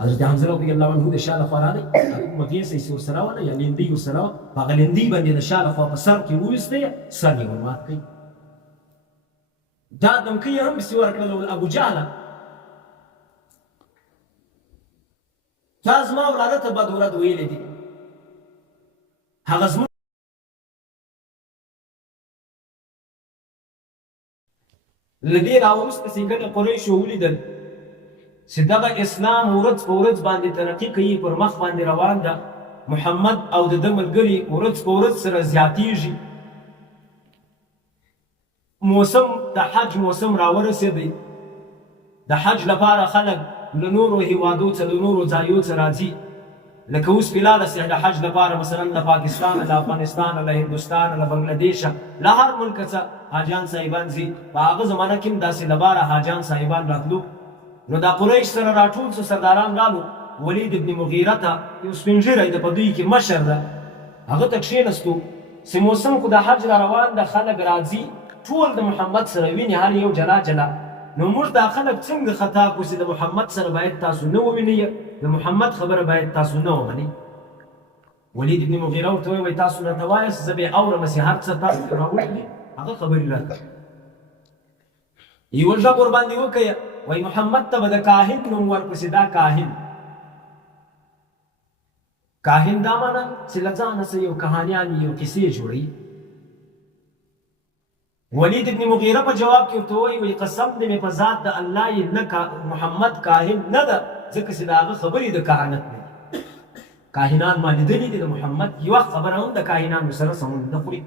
حضرت حمزه رضی الله عنه د شا لخوا راغی مکې سې ورسره وه یا لیندۍ ورسره وه په هغه لیندۍ باندې د شا لخوا په سر کې وویستی سر یې ورمات کړي دا دمکۍ یې هم پسې ورکړله ابوجهله تا زما ولاده ته بد ورد ویلی دي هغه زموږ له دې راوروسته چې کله قریشو ولیدل چې دغه اسلام ورځ په ورځ باندې ترقي کوي پر مخ باندې روان ده محمد او د ده ملګري ورځ په ورځ سره زیاتیږي موسم د حج موسم راورسېدی د حج لپاره خلک له نورو هیوادو څخه له نورو ځایو څخه راځي لکه اوس فیلحاله چې د حج لپاره مثلا له پاکستان له افغانستان له هندوستان له بنګلادیشه له هر ملک څخه حاجیان صاحبان ځي په هغه زمانه کې هم داسې لپاره حاجیان صاحبان راتلو نو دا قریش سره راټول څو سرداران رالو ولید ابن مغیره ته یو سپین ږیری د په دوی کې مشر ده هغه ته کښېنستو چې موسم خو د حج را روان ده خلک راځي ټول د محمد سره ویني هر یو جلا جلا نو موږ دا خلک څنګه خطا کړو چې د محمد سره باید تاسو نه ووینئ د محمد خبره باید تاسو نه ومنئ ولید ابن مغیره ورته وویل تاسو راته وایاست زه به اورم چې هر څه تاسو ته راوړي هغه خبرې راته یوه غږ ورباندې وکړه وایي محمد ته به د کاهن نوم ورپسې دا کاهن دا معنی چې له ځانه څه یو کهانیان یو کیسې جوړوي ولید ابن مغیره په جواب کې ورته وایي قسم دې مې په ذات د الله یې نه محمد کاهن نه ده ځکه چې د هغه خبرې د کهانت نه دي کاهنان ما لیدلي دي د محمد یوه خبره هم د کاهنانو سره سمون نه خوري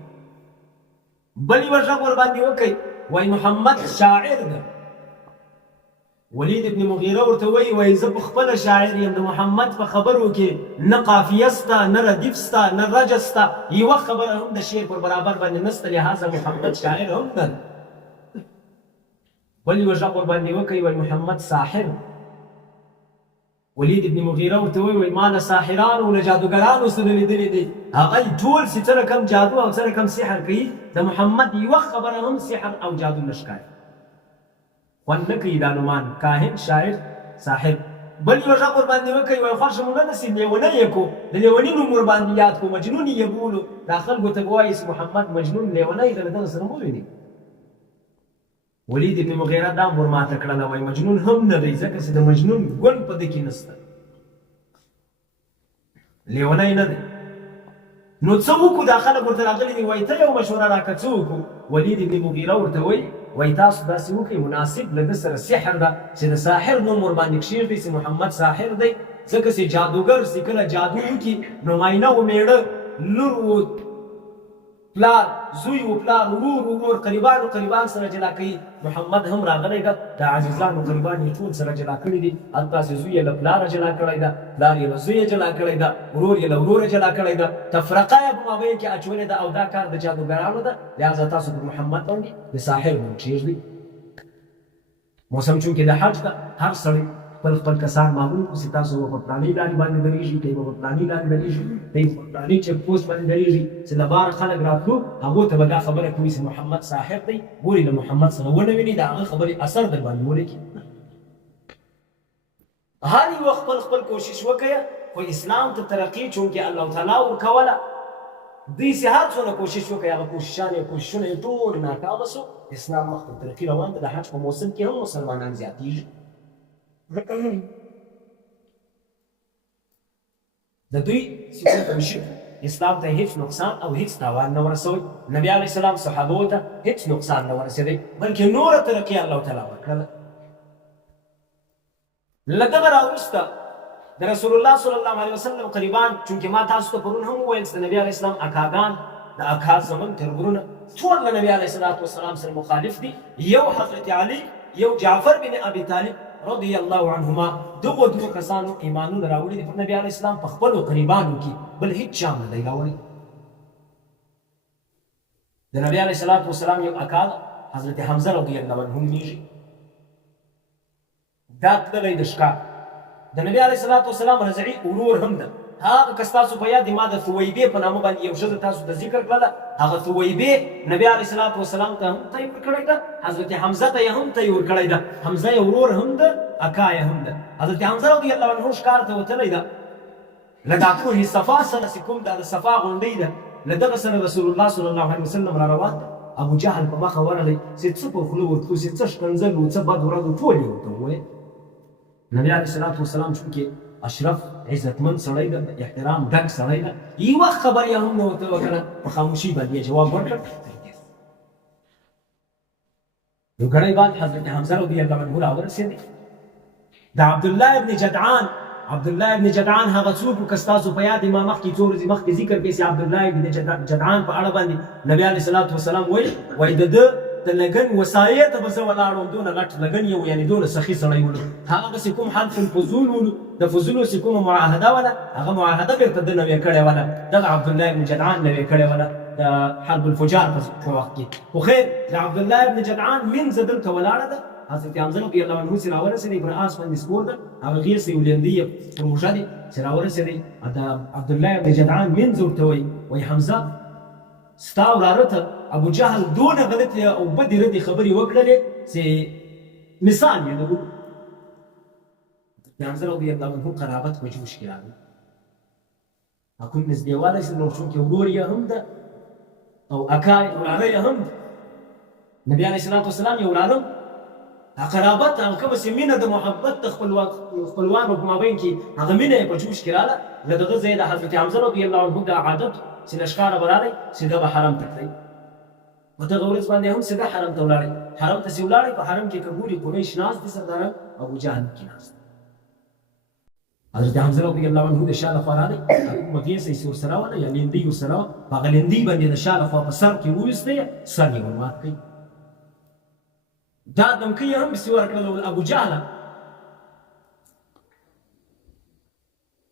بل یوه غږ ورباندې وکړئ وایي محمد شاعر ده ولید ابن مغیره ورته وایي زه په خپله شاعر یم د محمد په خبرو کې نه قافیه سته نه ردیف سته نه رجه سته یوه خبره هم د شعر پر برابر باندې نسته لهذا محمد شاعر هم نه بل یوه غږ ورباندې وکړئ وایي محمد ساحر ولید ابن مغیره ورته وایي ما له ساحرانو له جادوګرانو سره لیدلي دي هغوی ټول چې څه رقم جادو او څه رقم سحر کوي د محمد یوه خبره هم سحر او جادو نه ښکاري خوند نه کوي دا نومان کاهن شاعر ساحر بل یوه غږ ورباندې وکړئ وایي خوښه مو نه ده چې لیونی یې کړو د لیوني نوم ورباندې یاد کړو مجنون یې بولو دا خلکو ته به وایي چې محمد مجنون لیونی ده له دغه سره مه ویني ولید ابن مغیره دا هم ورماته کړله وایي مجنون هم نه دی ځکه چې د مجنون ګوند په ده کې نشته لیونی نه دی نو څه وکړو دا خلک ورته راغلي دي وایي ته یو مشوره راکړه څه وکړو ولید ابن مغیره ورته وایي تاسو داسې وکړئ مناسب له ده سره سحر ده چې د ساحر نوم ورباندې کښېږدئ چې محمد ساحر دی ځکه چې جادوګر چې کله جادو وکړي نو ماینه و میړه لور و پلار زوی و پلار ورور قریبان سره جلا کوي محمد هم راغلی ده د عزیزانو قریبان یې ټول سره جلا کړي دي حتی چې زوی یې له پلاره جلا کړی ده پلار یې له زویه جلا کړی ده ورور یې له وروره جلا کړی ده تفرقه یې په مابین کې اچولې ده او دا کار د جادوګرانو ده لهذا تاسو پر محمد باندې د ساحر نوم کښېږدئ موسم چونکې د حج ده هر سړی خپل کسان معلوم کړو چې تاسو به په فلاني لارې باندې درېږئ دی به په فلاني لارې درېږي دی په فلاني چیک پوسټ باندې درېږي چې له باره خلک راتلو هغو ته به دا خبره کوي چې محمد ساحر دی ګورې له محمد سره ونه ویني د هغه خبرې اثر در باندې ولګي هر یو خپل کوشش وکړه خو اسلام ته ترقي چونکې الله تعالی ورکوله دوی چې هر څونه کوشش وکړي هغه کوششونه یې ټول ناکامه سو اسلام مخ ته ترقي روان ده د حج په موسم کې هم مسلمانان زیاتېږي د دوی کوشش اسلام ته هیڅ نقصان او هیڅ تاوان نه ورسوي نبي علیه السلام صحابو ته هیڅ نقصان نه ورسېدی بلکې نوره ترقي الله تعالی ورکړله له دغه راوروسته د رسول الله صلی الله علیه وسلم قریبان چونکې ما تاسو ته پرون هم وویل چې د نبي علیه السلام اکاګان د اکا زمن تربرونه ټول له نبي علیه السلام سره مخالف دي یو حضرت علی یو جعفر بن ابي طالب رضی الله عنهما دغه دوه کسانو ایمانونه راوړي دي پر نبي علیه السلام په خپلو قریبانو کې بل هیڅ چا نه دی راوړی د نبي علیه السلام یو اکا حضرت حمزه رضی الله عنه نومیږي دا تللی د ښکار د نبي علیه السلام رضعي ورور هم ده هغه کس تاسو په یاد ما د ثویبې په نامه باندې یو ښځه تاسو ته ذکر کړله، هغه ثویبې نبي علیه صلات وسلام ته هم تی ورکړې ده، حضرت حمزه ته یې هم تی ورکړی ده. حمزه یې ورور هم ده، اکا یې هم ده. حضرت حمزه رضی الله عنه ښکار ته وتلی ده، له دا کوه صفا سره چې کوم دا د صفا غونډۍ ده، له دغه سره رسول الله صلی الله علیه وسلم را روان ده. ابو جهل په مخه ورغی چې څه په خوله ورته چې څه ښکنځل و څه بد ورځ ټول یې ورته وویل. نبي علیه صلات وسلام چونکې اشرف عزتمند سړی ده، احترام ډک سړی ده، یوه خبره یې هم نه ورته وکړه، په خاموشي باندې یې جواب ورکړ. یو ګړی بعد حضرت حمزه رضی الله عنه راورسېدی. د عبدالله ابن جدعان، عبدالله ابن جدعان هغه څوک و که ستاسو په یاد ما مخکې څو ورځې مخکې ذکر کړی چې عبدالله ابن جدعان په اړه باندې نبي علیه صلات وسلام وایي د ده د لګن وسایې ته به زه ولاړ وم، دونه غټ لګن یې و، یعنې دونه سخي سړی ولو. هغه چې کوم حلف الفضول ولو، د فضولو چې کومه معاهده وله، هغه معاهده بېرته ده نوې کړې وله، دغه عبدالله ابن جدعان نوې کړې وله د حرب الفجار په وخت کې. خو خیر د عبدالله ابن جدعان منځه دلته ولاړه ده. حضرت حمزه رضی الله عنه چې راورسېدی پر آس باندې سپور ده، هغه غیر سې ولندي یې پر موږه دی چې راورسېدی. د عبدالله ابن جدعان منځ ورته وایي حمزه ستا وراره ته ابو جهل دونه غلطې او بدې ردې خبرې وکړلې چې مثال یې نه و. حمزه رضی الله عنه قرابت په جوش کې راغی، کوم نږدېوالی چې نو چونکې ورور یې هم ده او اکا وراره یې هم ده، نبي علیه صلات وسلام یې وراره قرابت هغه کومه چې مینه د محبت د خپلوانو په مابین کې هغه مینه یې په جوش کې راغله. له دغه ځایه د حضرت حمزه رضی الله عنه دا عادت چې لښکاره به راغی سیده به حرم ته تللی. په دغه ورځ باندې هم سیده حرم ته ولاړی. حرم ته چې ولاړی په حرم کې که ګوري قریش ناست دي، سرداران ابو جهل کې ناست. حضرت حمزه رضی الله عنه د شا لخوا راغی، کومه ګیسه یې ورسره وله یا لیندۍ ورسره وه، په هغه لیندۍ باندې د شا لخوا په سر کې وویستی، سر یې ورمات کړي. دا دمکۍ یې هم پسې ورکړله ابو جهله،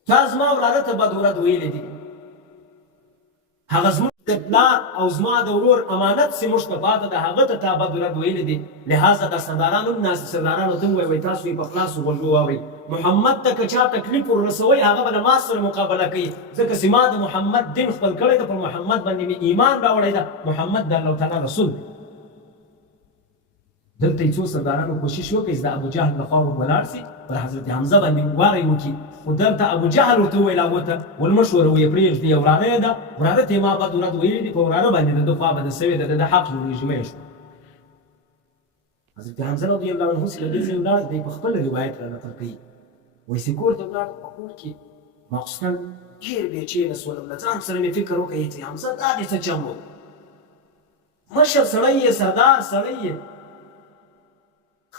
تا زما وراره ته بد ورد ویلی دي، هغه زموږ د پلار او زما د ورور امانت چې موږ ته پاته ده، هغه ته تا بد ورد ویلی دي. لهذا دا سرداران هم ناست، سردارانو ته هم وایي تاسو یې په خلاصو غوږو واورئ. محمد ته که چا تکلیف ورسوئ هغه به له ما سره مقابله کوي، ځکه چې ما د محمد دین خپل کړی ده، پر محمد باندې مې ایمان راوړی ده، محمد د الله تعالی رسول دی. دلته یې څو سردارانو کوشش وکړي چې د ابو جهل لخوا ولاړ سي، پر حضرت حمزه باندې واری وکړي، خو دلته ابو جهل ورته وویل هغو ته ولمشوره ویې پرېږدي، وراره یې ده، وراره ته یې ما بد ورد ویلي دي، په وراره باندې د ده خوا بده سوې ده، د ده حق جوړېږي مه یې شو. حضرت حمزه رضی الله عنه چې له دې ځای ولاړ، دی په خپله روایت را نقل کوي، وایي چې کور ته ولاړ، په کور کې ماخوستن ډېر بېچینه شولم، له ځان سره مې فکر وکړی چې حمزه دا دې څه چم و، مشر سړی یې، سردار سړی یې،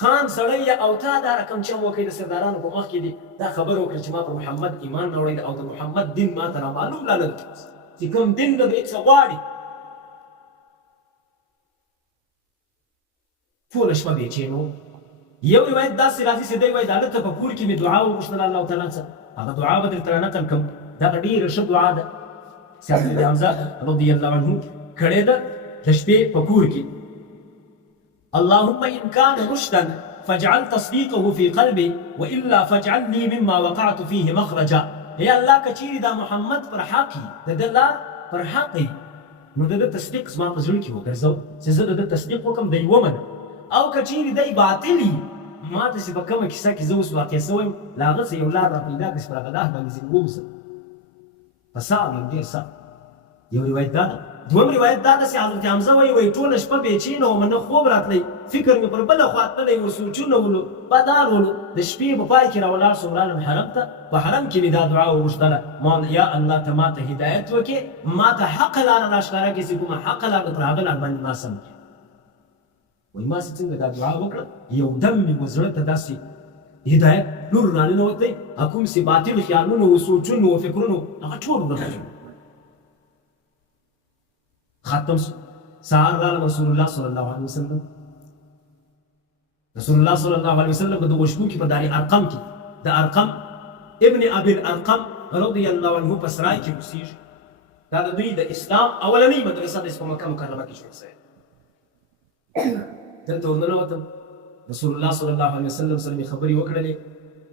خان سړی یې، او تا دا رقم چم وکړي د سردارانو په مخ کې دي، دا خبره وکړه چې ما پر محمد ایمان راوړی ده او د محمد دین ما ته رامعلوم لاله چې کوم دین د دوی څه غواړي. ټوله شپه بېچین و. یو روایت داسې راځي چې دی وایي د هلته په کور کې مې دعا وغوښتله الله تعالی څخه، هغه دعا به درته رانقل کړم. دغه ډېره ښه دعا ده چې حضرت حمزه رضی الله عنه کړې ده د شپې په کور کې. اللهم إن كان رشدا فاجعل تصديقه في قلبي وإلا فاجعل لي مما وقعت فيه مخرجا. يا الله کچېرې دا محمد پر حق وي، د ده لار پر حق وي، نو د ده تصدیق زما په زړه کې وګرځو چې زه د ده تصدیق وکړم، دی ومنم. او کچېرې دی باطل وي، ما ته چې په کومه کیسه کې زه اوس واقع شوی یم، له هغه څه یو لار را پیدا کړي چې پر هغه لار باندې ځینې ووځم. په صعب یم، ډېر صعب. یو روایت دا ده. دوم روایت دا ده چې حضرت حمزه وایي ټوله شپه بېچینه وم، نه خوب راتلی، فکر مې پر بله خوا تللی و، سوچونه ولو، بدار ولو. د شپې په پای کې راولاړ شوم، راغلم حرم ته، په حرم کې مې دا دعا وغوښتله، یا الله ته ما ته هدایت وکړې، ما ته حقه لاره راښکاره کړې چې کومه حقه لاره ده پر هغه لار باندې ما سم کړې. وایي ما چې څنګه دا دعا وکړه، یو دم مې و زړه ته داسې هدایت نور راننوتی، کوم چې باطل خیالونه و، سوچونه و، فکرونه هغه ټول ورغلل. ختم شو. سهار راغلم رسول الله صلی الله علیه وسلم، رسول الله صلی الله علیه وسلم په دغو شپو کې په دار ارقم کې د ارقم ابن ابي الارقم رضی الله عنه په سرای کې اوسېږي. دا د دوی د اسلام اولنۍ مدرسه ده چې په مکه مکرمه کې جوړه شوې. دلته ورننوتم، رسول الله صلی الله علیه وسلم سره مې خبرې وکړلې،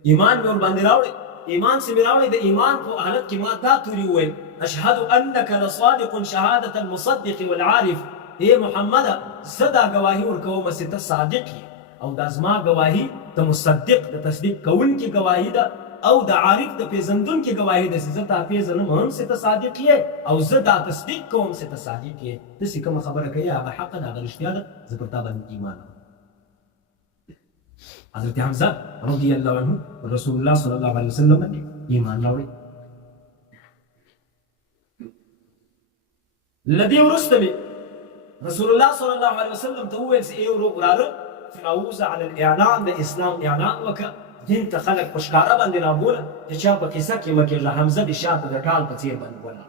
ایمان مې ورباندې راوړی، ایمان سے میراوړی د ایمان په حالت کې ما دا توري وویل اشهد انک لصادق شهادة المصدق والعارف اے محمد زه دا ګواهي ورکوم چې ته صادق یې او دا زما ګواهي د مصدق د تصدیق کوونکي ګواهي ده او د عارف د پیژندونکي ګواهي ده چې زه تا پیژنم هم چې ته صادق یې او زه دا تصدیق کوم چې ته صادق یې داسې کومه خبره کوي هغه حق ده هغه رښتیا ده زه پر تا باندې ایمان حضرت حمزه رضی الله عنه رسول الله صلی الله علیه وسلم باندې ایمان راوړی لدی وروسته مې رسول الله صلی الله علیه وسلم ته وویل چې ای وراره فراوز علی الاعلان د اسلام اعلان وکړه دین ته خلک په ښکاره باندې رابوله چې چا په کیسه کې مه کېږه حمزه د شاته د ټال په څېر باندې ولاړ